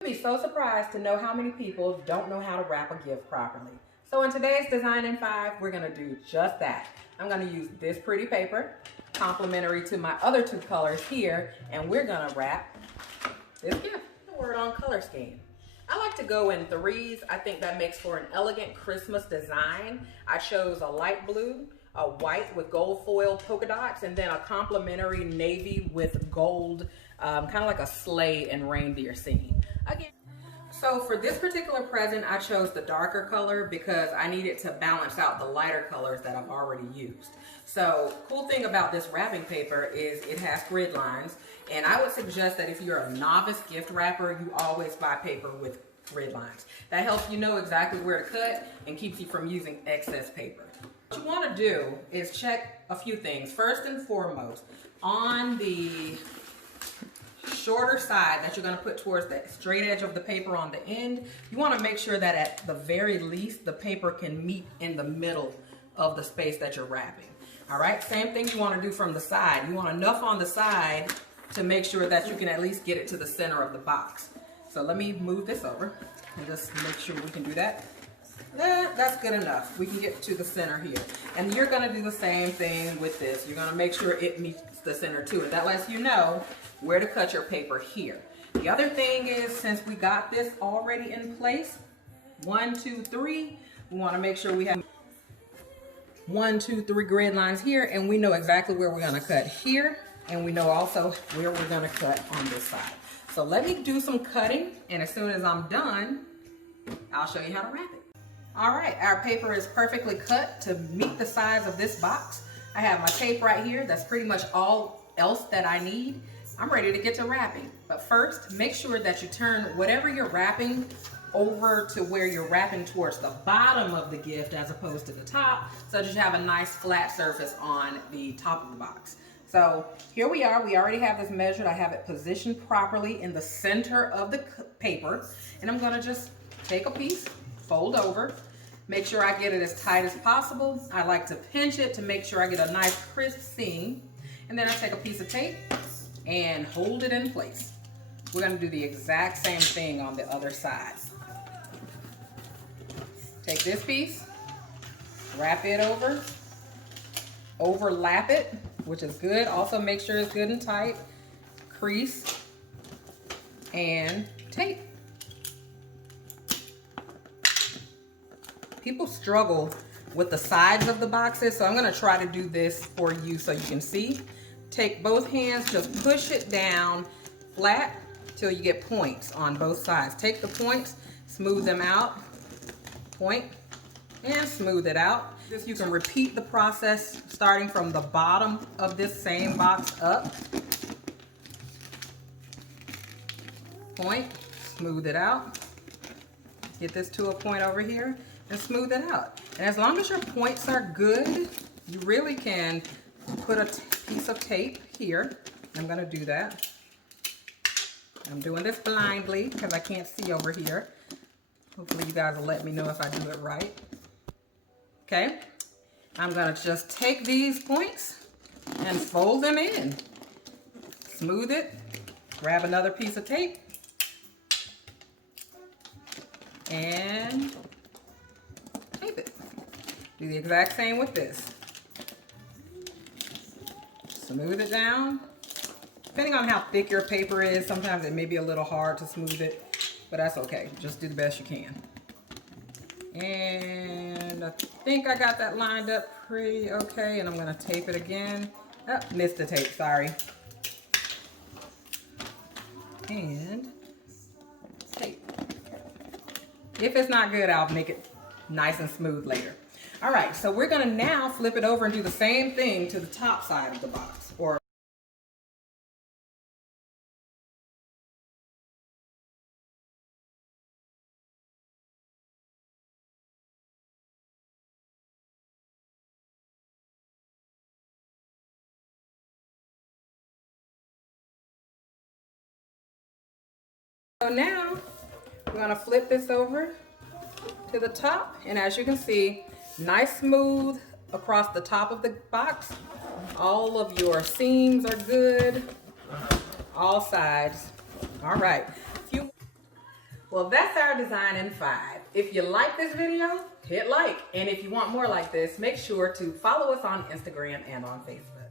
You'd be so surprised to know how many people don't know how to wrap a gift properly. So in today's Design in 5, we're gonna do just that. I'm gonna use this pretty paper, complementary to my other two colors here, and we're gonna wrap this gift. The word on color scheme. I like to go in threes. I think that makes for an elegant Christmas design. I chose a light blue, a white with gold foil polka dots, and then a complementary navy with gold, kind of like a sleigh and reindeer scene. Again, so for this particular present, I chose the darker color because I needed to balance out the lighter colors that I've already used. So cool thing about this wrapping paper is it has grid lines, and I would suggest that if you're a novice gift wrapper, you always buy paper with grid lines. That helps you know exactly where to cut and keeps you from using excess paper. What you want to do is check a few things. First and foremost, on the shorter side that you're going to put towards the straight edge of the paper on the end, you want to make sure that at the very least the paper can meet in the middle of the space that you're wrapping. All right, same thing you want to do from the side. You want enough on the side to make sure that you can at least get it to the center of the box. So let me move this over and just make sure we can do that. That's good enough. We can get to the center here. And you're going to do the same thing with this. You're going to make sure it meets the center too. And that lets you know where to cut your paper here. The other thing is, since we got this already in place, 1, 2, 3, we want to make sure we have 1, 2, 3 grid lines here, and we know exactly where we're going to cut here, and we know also where we're going to cut on this side. So let me do some cutting, and as soon as I'm done, I'll show you how to wrap it. All right, our paper is perfectly cut to meet the size of this box. I have my tape right here. That's pretty much all else that I need. I'm ready to get to wrapping. But first, make sure that you turn whatever you're wrapping over to where you're wrapping towards the bottom of the gift as opposed to the top, so that you have a nice flat surface on the top of the box. So here we are. We already have this measured. I have it positioned properly in the center of the paper. And I'm gonna just take a piece, fold over, make sure I get it as tight as possible. I like to pinch it to make sure I get a nice crisp seam. And then I take a piece of tape and hold it in place. We're gonna do the exact same thing on the other side. Take this piece, wrap it over, overlap it, which is good. Also make sure it's good and tight. Crease and tape. People struggle with the sides of the boxes, so I'm gonna try to do this for you so you can see. Take both hands, just push it down flat till you get points on both sides. Take the points, smooth them out, point, and smooth it out. You can repeat the process starting from the bottom of this same box up. Point, smooth it out. Get this to a point over here and smooth it out. And as long as your points are good, you really can put a piece of tape here. I'm gonna do that. I'm doing this blindly because I can't see over here. Hopefully you guys will let me know if I do it right. Okay, I'm gonna just take these points and fold them in. Smooth it, grab another piece of tape, and tape it. Do the exact same with this. Smooth it down. Depending on how thick your paper is, sometimes it may be a little hard to smooth it, but that's okay. Just do the best you can. And I think I got that lined up pretty okay, and I'm gonna tape it again. Oh, missed the tape, sorry. And tape. If it's not good, I'll make it nice and smooth later. All right, so we're gonna now flip it over and do the same thing to the top side of the box. So now we're gonna flip this over to the top, and as you can see, nice smooth across the top of the box. All of your seams are good, all sides. All right. Well, that's our design in 5. If you like this video, hit like. And if you want more like this, make sure to follow us on Instagram and on Facebook.